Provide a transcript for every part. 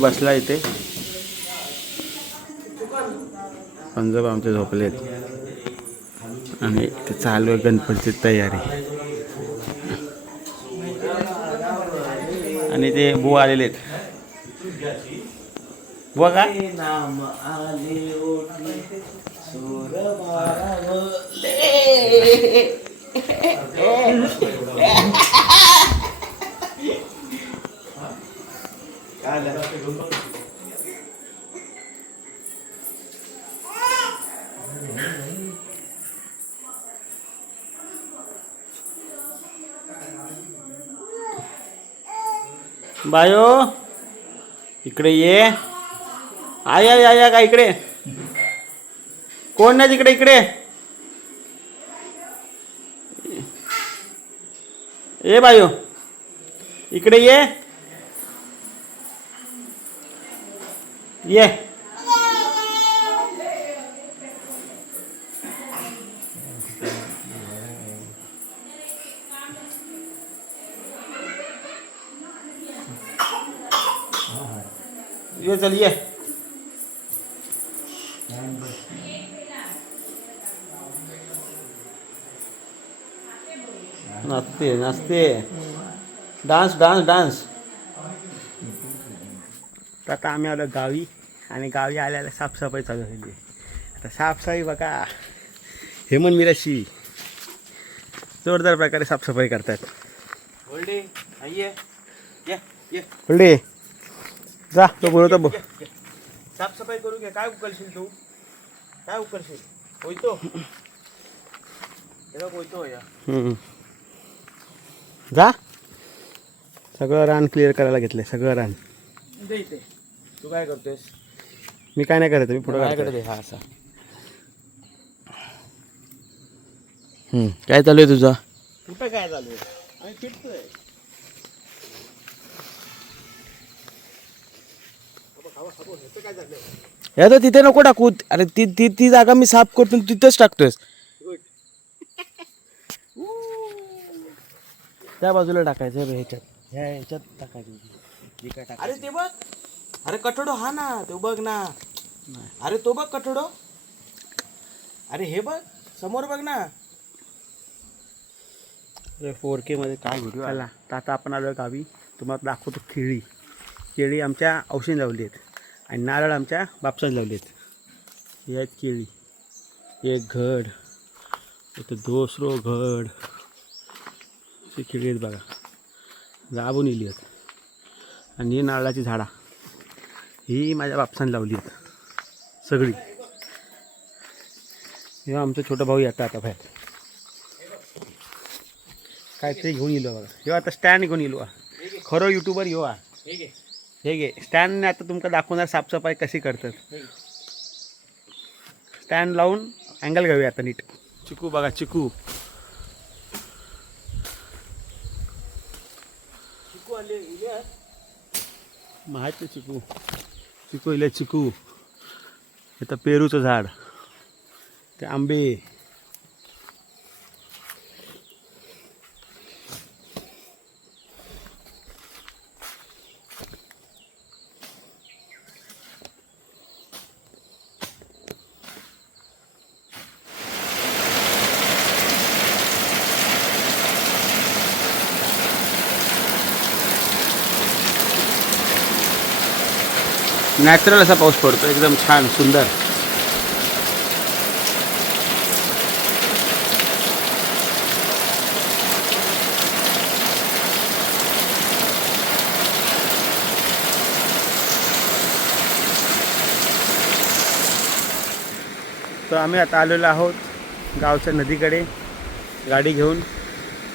बसला इथे. पंजाब आमचे झोपलेत आणि ते चालू आहे गणपतीची तयारी. आणि ते बुवा आलेले आहेत. बुवा का नाम आले ओटी सूर बायो इकडे ये. आया या या का इकडे कोण नाही तिकडे. इकडे ये बायो इकडे ये. ये ये चल ये. नाचते नाचते डान्स डान्स डान्स. तर आता आम्ही आलो गावी आणि गावी आल्याला साफसफाई चालू झाली आहे. आता साफसफाई बघा हेमंत मिराशी जोरदार प्रकारे साफसफाई करतात. होल्डे होल्डे जा तो बोलवतो बघ. साफसफाई करू घे. काय उकलशील तू काय उकलशील. होयतो होयतो या जा. सगळं रान क्लिअर करायला घेतलंय. सगळं रान इथे. तू काय करतोयस. मी काय नाही करत. मी पुढे काय करते. हा असा काय चालू आहे तुझं. कुठं काय चालू आहे. आम्ही फिरतोय. या तर तिथे नको टाकू. अरे ती ती ती जागा मी साफ करतो तिथेच टाकतोयस. त्या बाजूला टाकायचं. ह्याच्यात टाकायचं. अरे ते बघ. अरे कठडो हा ना तो बघ ना. अरे तो बघ कठडो. अरे हे बघ समोर बघ ना. अरे 4K मध्ये काय व्हिडिओ आला. तर आता आपण आलो गावी. तुम्हाला दाखवतो केळी. केळी आमच्या औषधी लावली आहेत आणि नारळ आमच्या बापसाने लावले आहेत. हे आहेत केळी. एक घड इथं दुसरं घड अशी केळी आहेत बघा. लावून इली आहेत. आणि ही नारळाची झाडा ही माझ्या बापसाने लावली आहेत सगळी. हे आमचा छोटा भाऊ येतात आता बाहेर काहीतरी घेऊन येलो बघा. हे आता स्टँड घेऊन येलो. खरं यूट्यूबर येऊ. हे घे स्टँडने आता तुमका दाखवणार साफसफाई कशी करतात. स्टँड लावून अँगल घेऊया आता नीट. चिकू बघा चिकू. चिकू आले माहिती चिकू. चिकू इले चिकू. इथं पेरूचं झाड. ते आंबे. नॅचरल असा पाऊस पडतो एकदम छान सुंदर. तर आम्ही आता आलेलो आहोत गावच्या नदीकडे गाडी घेऊन.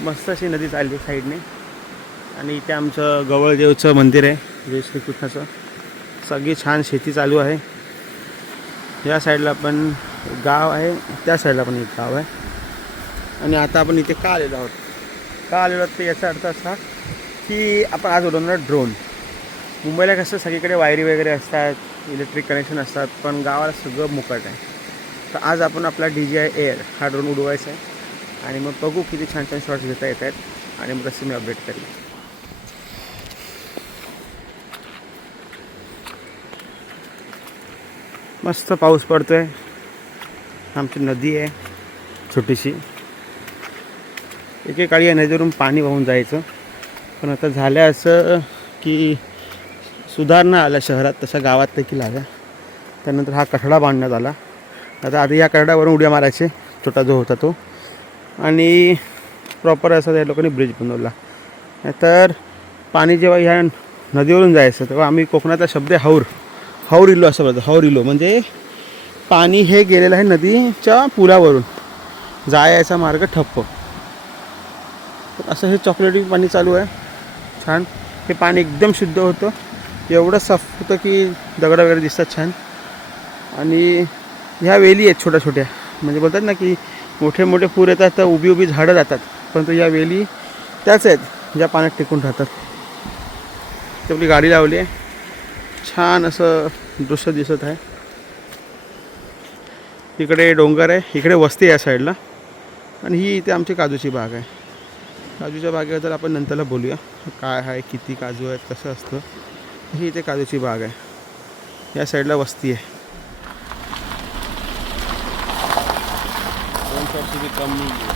मस्त अशी नदी चालली साईडने. आणि इथे आमचं गवळदेवचं मंदिर आहे जय श्रीकृष्णाचं. सगळी छान शेती चालू आहे. या साईडला पण गाव आहे. त्या साईडला पण एक गाव आहे. आणि आता आपण इथे का आलेलो आहोत. का आलेलो आहोत तर याचा अर्थ असा की आपण आज उडवणार ड्रोन. मुंबईला कसं सगळीकडे वायरी वगैरे असतात. इलेक्ट्रिक कनेक्शन असतात. पण गावाला सगळं मुकट आहे. तर आज आपण आपला DJI Air हा ड्रोन उडवायचा आहे. आणि मग बघू किती छान छान शॉट्स घेता येत आहेत. आणि मग तसे मी अपडेट करेन. मस्त पाऊस पडतोय. आमची नदी आहे छोटीशी. एकेकाळी या नदीवरून पाणी वाहून जायचं, पण आता झालं असं की सुधारणा आल्या शहरात, तशा गावात देखील आल्या. त्यानंतर हा कठडा बांधण्यात आला. आता आधी या कठड्यावरून उड्या मारायचे, छोटा जो होता तो, आणि प्रॉपर असं त्या लोकांनी ब्रिज बनवला. तर पाणी जेव्हा ह्या नदीवरून जायचं तेव्हा आम्ही कोकणातला शब्द आहे हौर, हौर इलो असं बोलतो. हौर इलो म्हणजे पाणी हे गेलेलं आहे नदीच्या पुलावरून, जायचा मार्ग ठप्प. तर असं हे चॉकलेटी पाणी चालू आहे, छान. हे पाणी एकदम शुद्ध होतं, एवढं साफ होतं की दगड वगैरे दिसतात छान. आणि ह्या वेली आहेत छोट्या छोट्या, म्हणजे बोलतात ना की मोठे मोठे पूर येतात तर उभी उभी झाडं जातात, परंतु या वेली त्याच आहेत ज्या पाण्यात टिकून राहतात. ते आपली गाडी लावली आहे, छान असं दृश्य दिसत आहे. तिकडे डोंगर आहे, इकडे वस्ती आहे या साईडला, आणि ही इथे आमची काजूची बाग आहे. काजूच्या बागेबद्दल आपण नंतरला बोलूया, काय आहे, किती काजू आहेत, कसं असतं. ही इथे काजूची बाग आहे, या साईडला वस्ती आहे. भी कम नहीं है.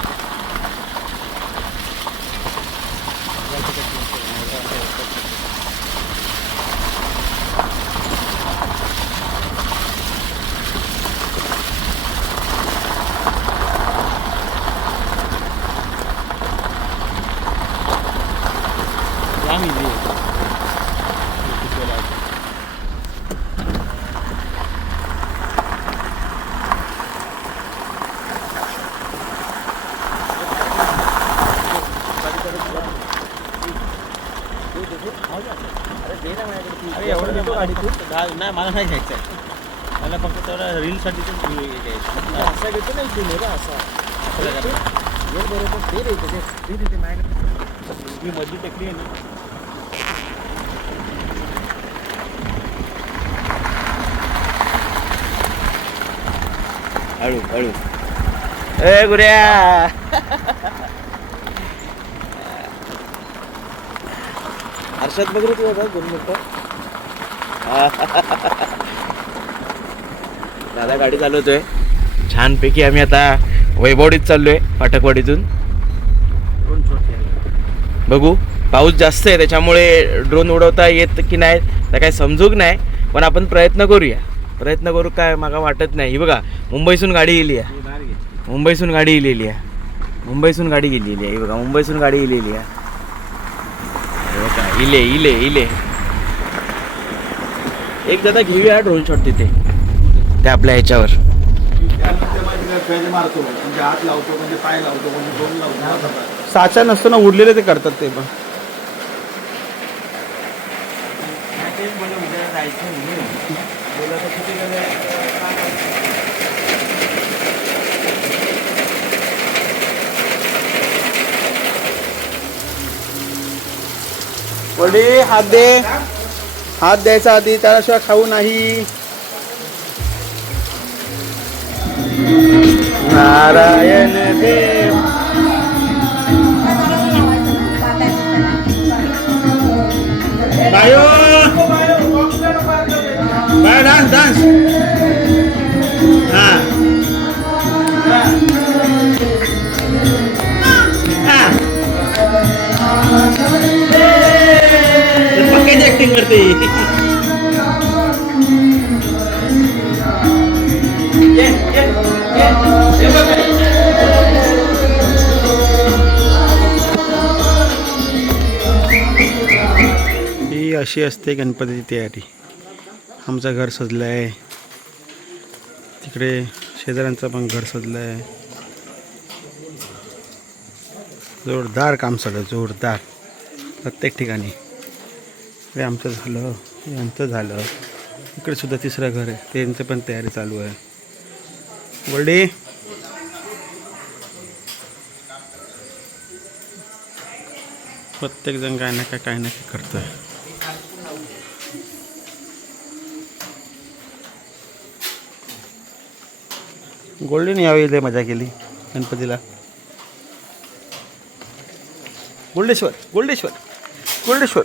अरे एवढं देतो गाडी तू? नाही, मला नाही घ्यायचं आहे. मला फक्त तेवढा रीलसाठी तर घ्यायचं. असा घेतो नाही तुम्ही रे, असा बरोबर ते देते माझ्याकडे. मी मधली टेकडी आहे ना. हळू हळू. ए गुऱ्या, हर्षद बघ रे तू आता 2 मिनिटं. दादा गाडी चालवतोय छानपैकी. आम्ही आता वैभवडीत चाललोय, फाटकवाडीतून. बघू, पाऊस जास्त आहे त्याच्यामुळे ड्रोन उडवता येत की नाही तर काही समजूक नाही, पण आपण प्रयत्न करूया. प्रयत्न करू, काय मला वाटत नाही. ही बघा, मुंबईसून गाडी गेली आहे, मुंबईसून गाडी गेलेली आहे, मुंबईसून गाडी गेलेली आहे. ही बघा, मुंबईसून गाडी गेलेली आहे. इले इले इले. एक दादा घेऊया ड्रोन शॉट तिथे, ते आपल्या ह्याच्यावर. हात लावतो, म्हणजे पाय लावतो, म्हणजे ड्रोन लावतो. साचा नसतो ना उडलेले, ते करतात ते पण. वडी हात दे, हात द्यायचा आधी, त्याशिवाय खाऊ नाही. नारायण देव. बायो बाय, डान्स डान्स. हा पक्क्याची ऍक्टिंग करते. ही अशी असते गणपतीची तयारी. आमचं घर सजलं आहे, तिकडे शेजाऱ्यांचं पण घर सजलं आहे. जोरदार काम सगळं, जोरदार प्रत्येक ठिकाणी. हे आमचं झालं, यांचं झालं. इकडे सुद्धा तिसरं घर आहे, त्यांचं पण तयारी चालू आहे. वडे प्रत्येकजण काय ना काय करतोय. गोल्डन यावेळी मजा केली गणपतीला. गोल्डेश्वर गोल्डेश्वर गोल्डेश्वर.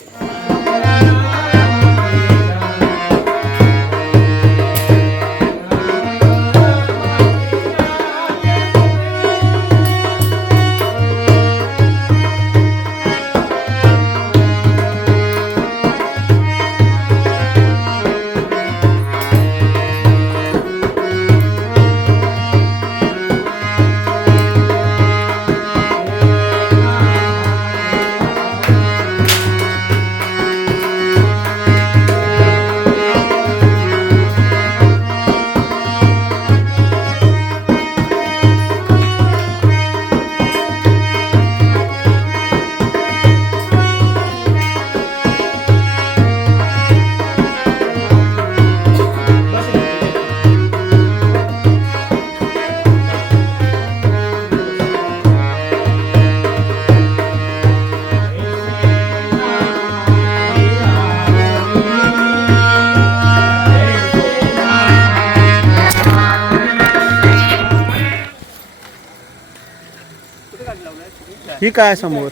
ही काय आहे समोर?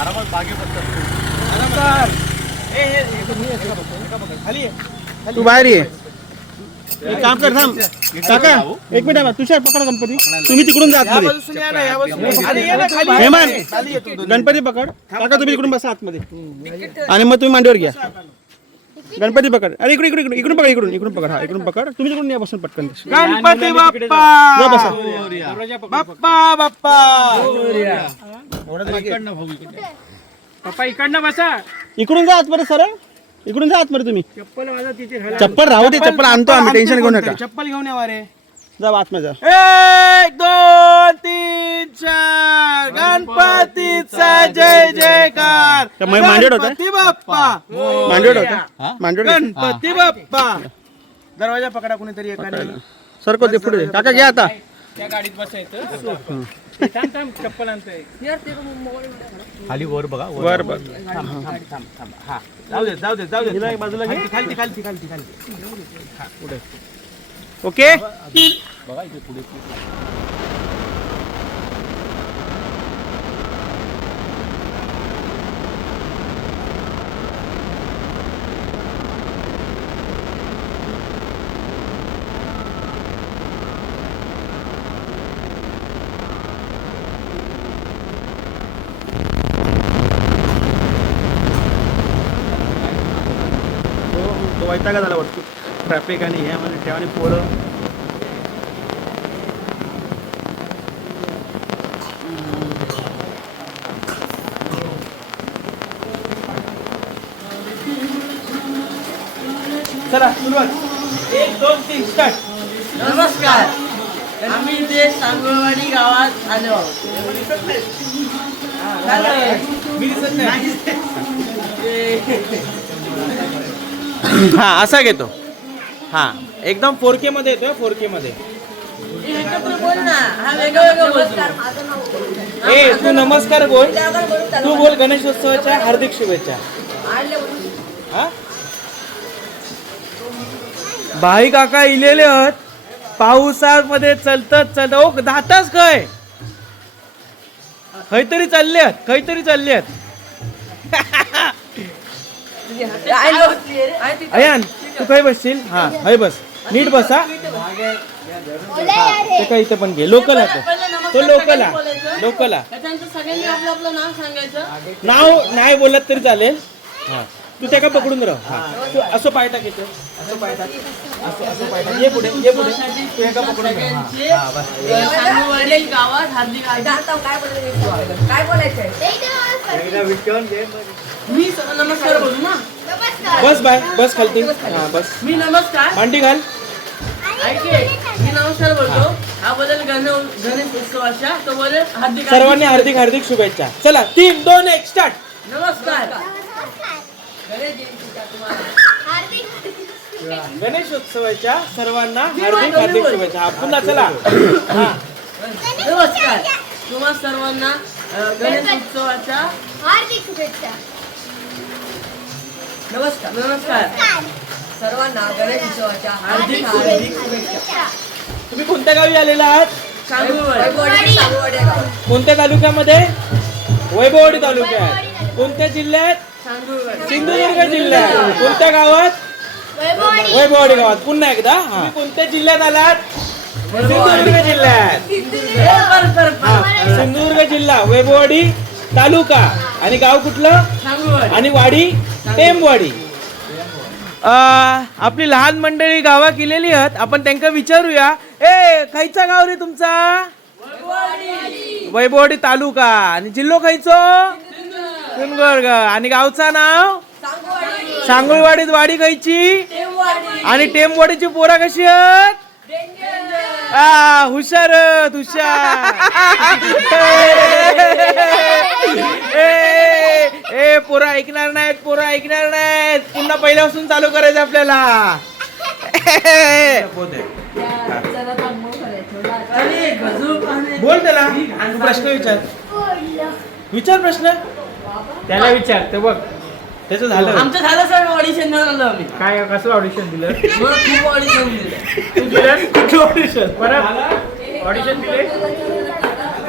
आरामात बागे खाली तू बाहेर ये. एक काम कर थांब काका, एक मिनिट थांबा. तुषार पकड गणपती, तुम्ही तिकडून जा आतमध्ये. हेमान गणपती पकड काका, तुम्ही इकडून बसा आतमध्ये आणि मग तुम्ही मांडीवर घ्या. गणपती पकड. अरे इकडे इकडे इकडून पकड, इकडून पकड. हा इकडून पकड, तुम्ही तिकडून या बसून पटकन. गणपती बाप्पा जा बसा. बाप्पा बाप्पा पप्पा इकडनं बसा. इकडून जा आतमध्ये सरळ, इकडून जा आतमध्ये. तुम्ही चप्पल राहू दे, चप्पल आणतो आम्ही, टेन्शन घेऊ नका. चप्पल घेऊन या रे. जा आतमध्ये जा. 1 2 3 4 गणपतीचा जय जयकार. तर मग मांडीवर होता? गणपती बाप्पा मांडीवर होता, मांडीवर. गणपती बाप्पा. दरवाजा पकडा कुणीतरी एकाने. सरको दे पुढे. काका घ्या आता. त्या गाडीत बसायचं. थांब थांब, चप्पल आणतोय. खाली वर बघा, वर बघ. जाऊ दे जाऊ दे जाऊ दे. बाजूला घे. खालती खालती खालती खालती. ओके. बघा इथे पुढे. तो वैतागा झाला वाटतो ट्रॅफिक आणि हे म्हणजे ठेवाने पोरं. चला सुरुवात. 1 2 3 स्टार्ट. नमस्कार, आम्ही इथे सांगोळवाडी गावात आलो आहोत. मी दिसत नाही. हा असा घेतो. हा एकदम 4K मध्ये येतोय, 4K मध्ये. एकत्र बोल ना, हा वेगळं वेगळं बोलतो. ए तू नमस्कार बोल. तू बोल गणेशोत्सवाच्या हार्दिक शुभेच्छा. हा भाई काका इलेले आहेत पावसामध्ये चलत ओ धाताच काय खैतरी चालल्यात, खैतरी चालल्यात. अयान तू काय बसशील? हा हय बस, नीट बसा. ते काय इथे पण घे. लोकल आहे तो, लोकल आहे, लोकल आहे. सगळ्यांनी आपलं आपलं नाव सांगायचं. नाव नाही बोलत तरी चालेल. हा तू त्या का पकडून राह. हा तू असं पाय टाक इथे, असं पाय टाक, असं पाय टाक. ये पुढे, ये पुढे. तू एका पकडून राह. हा बस. सांगोळवाडी गावात हार्दिक काय बोलायचंय? मी नमस्कार बोलू ना. बस बाय, बस खालती. हा बस. मी नमस्कार मांडी घाल. ऐके, मी नमस्कार बोलतो. हा बोलेल गणेश उत्सवाच्या, तो बोलेल हार्दिक सर्वांनी हार्दिक हार्दिक शुभेच्छा. चला 3 2 1 स्टार्ट. नमस्कार. गणेशोत्सवाच्या सर्वांना हार्दिक हार्दिक शुभेच्छा. पुन्हा चला. हा नमस्कार तुम्हा सर्वांना गणेश उत्सवाच्या हार्दिक शुभेच्छा. नमस्कार. नमस्कार सर्वांना गणेश उत्सवाच्या हार्दिक हार्दिक शुभेच्छा. तुम्ही कोणत्या गावी आलेला आहात? सांगोळवाडी. कोणत्या तालुक्यामध्ये? वैभववाडी तालुक्यात. कोणत्या जिल्ह्यात? सांगोळवाडी. सिंधुदुर्ग जिल्ह्यात. कोणत्या गावात? वैभववाडी. वैभववाडी गावात. पुन्हा एकदा. तुम्ही कोणत्या जिल्ह्यात आलात? सिंधुदुर्ग जिल्ह्यात. हा सिंधुदुर्ग जिल्हा, वैभववाडी तालुका आणि गाव कुठलं? सांगोळवाडी. आणि वाडी टेमवाडी. आपली लहान मंडळी गावा केलेली आहेत. आपण त्यांना विचारूया. ए खायचा गाव रे तुमचा? वैभववाडी तालुका. आणि जिल्हो खायचो? सिंधुदुर्ग. आणि गावचा नाव? सांगोळवाडीत. वाडी खायची? आणि टेमवाडीची पोरा कशी आहेत? हुशार हुशार. ए पोरा ऐकणार नाहीत, पोरा ऐकणार नाहीत. पुन्हा पहिल्यापासून चालू करायचं आपल्याला. बोल त्याला. तू प्रश्न विचार, विचार प्रश्न त्याला विचार. ते बघ त्याचं झालं. आमचं झालं सर, ऑडिशन आलो आम्ही. काय कसं ऑडिशन दिलं? मला खूप ऑडिशन दिले. तू दिलं कुठलं ऑडिशन? परत ऑडिशन दिले?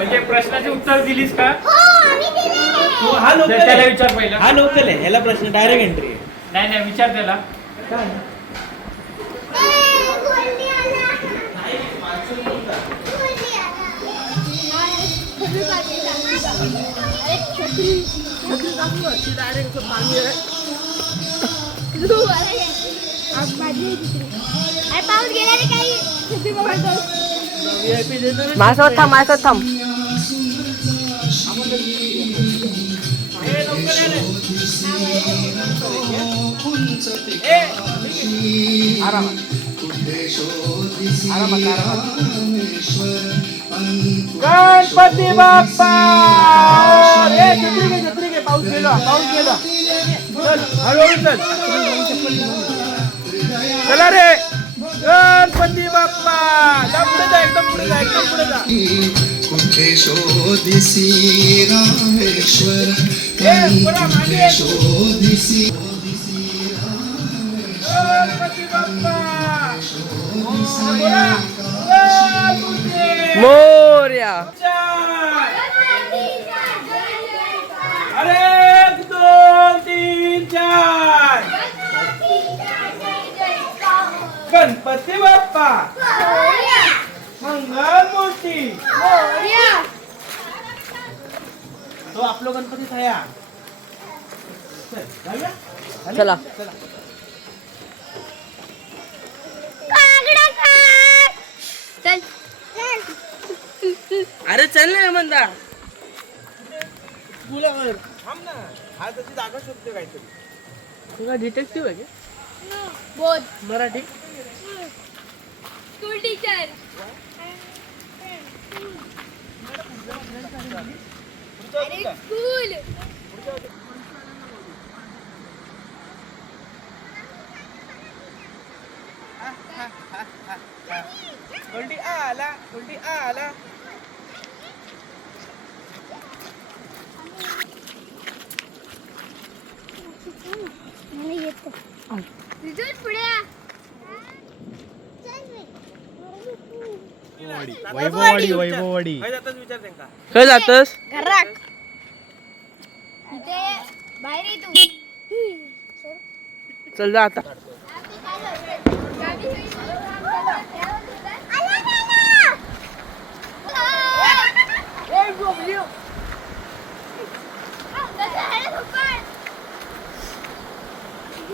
म्हणजे प्रश्नाचे उत्तर दिलीस का हो आम्ही दिले. हा लोकल त्याला आहे. विचार पहिला. हा लोकल आहे, ह्याला प्रश्न डायरेक्ट एंट्री आहे. नाही नाही विचार त्याला. गोल्डी आला. गोल्डी आला. छत्री पाहिजे. अरे छत्री काढू ती डायरेक्ट पाणी आहे. अरे आज माझी छत्री. अरे पाऊस गेला रे काही. छत्री बघतो. माझ्यासोबत थांब गणपती बाप्पा. छत्री घे पाऊस गेला. चल हळूहळू चल. चला रे गणपती बाप्पा. एकदम पुढे जा. कुठे शोधिसी रामेश्वर कुठे शोधिसी गणपती बाप्पा मोर्या. अरे 1 2 3 4. गणपती बाप्पा मंगलमूर्ती. तो आपलो गणपती थाया. चला चल अरे चल ना म्हणता. थांब ना. हा त्याची जागा शोधते काहीतरी. तुला डिटेक्टिव्ह आहे बोध मराठी. स्कूल टीचर अरे स्कूल गोल्डी आला. मला येतं. रिझल्ट पुढे आ. वैभववाडी. काय जाताच विचार त्यांना. काय जातस घरात इथे बाहेर ये तू. चल जा आता.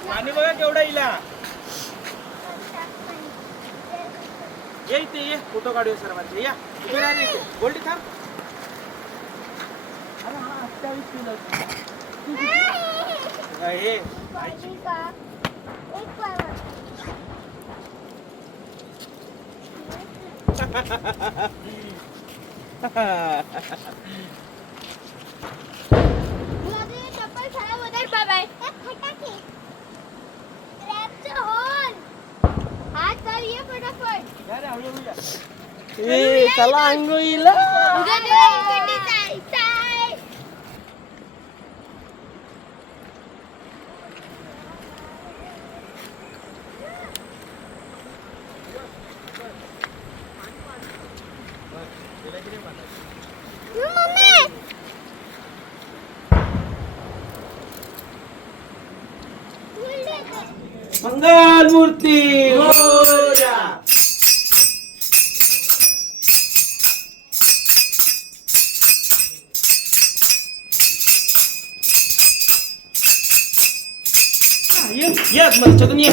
पाणी बघा केवढा इला. ये इथे ये. फोटो काढूया सर्वांचे. या इथे राहा रे इथे. गोल्डी थांब. अरे हा 28 किलो. हे चप्पल खराब होत आहे बाबा. फटाके रॅपचं होल. हात चाल ये फटाफट. या रे हळूहळू या. चला अंघोळीला. उद्या दिवस जायचंय. मंगलमूर्ती मोरया. ये मग चतून ये.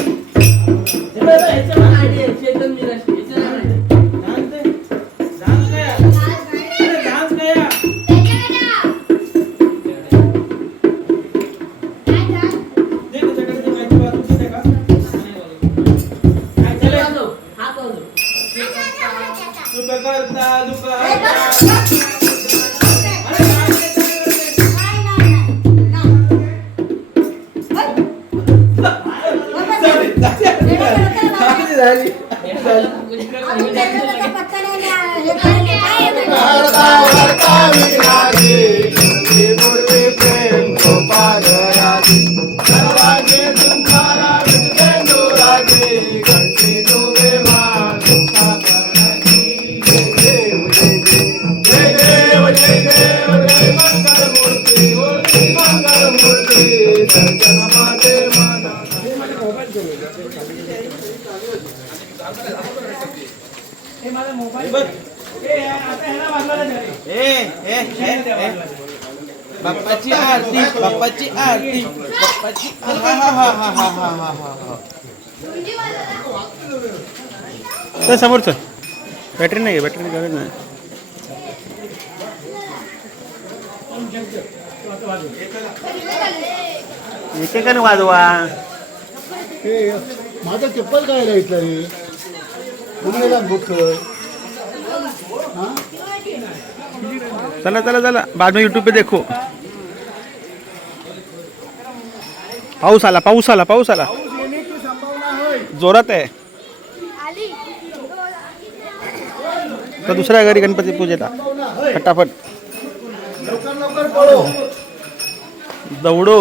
जय हे माझा मोबाईल हे आता ह्याला वाजला नाही. बाप्पाची आरती बाप्पाची आरती बाप्पाची तर समोरचं बॅटरी नाही बॅटरी गरज नाही. एकेकाने वाजवा. माझं चप्पल काय राहिलं रे मुंगेला बुकर चला चला चला बाद में यूट्यूब पे देखो. पाऊस आला पाऊस आला पाऊस आला जोरात आहे. आली तर दुसऱ्या घरी गणपती पूजेला फटाफट लवकर लवकर पळो. दौडो.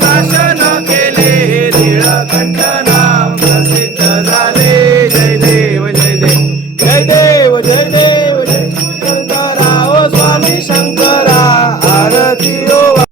भाषण केले नीळकंठ नाम प्रसिद्ध झाले.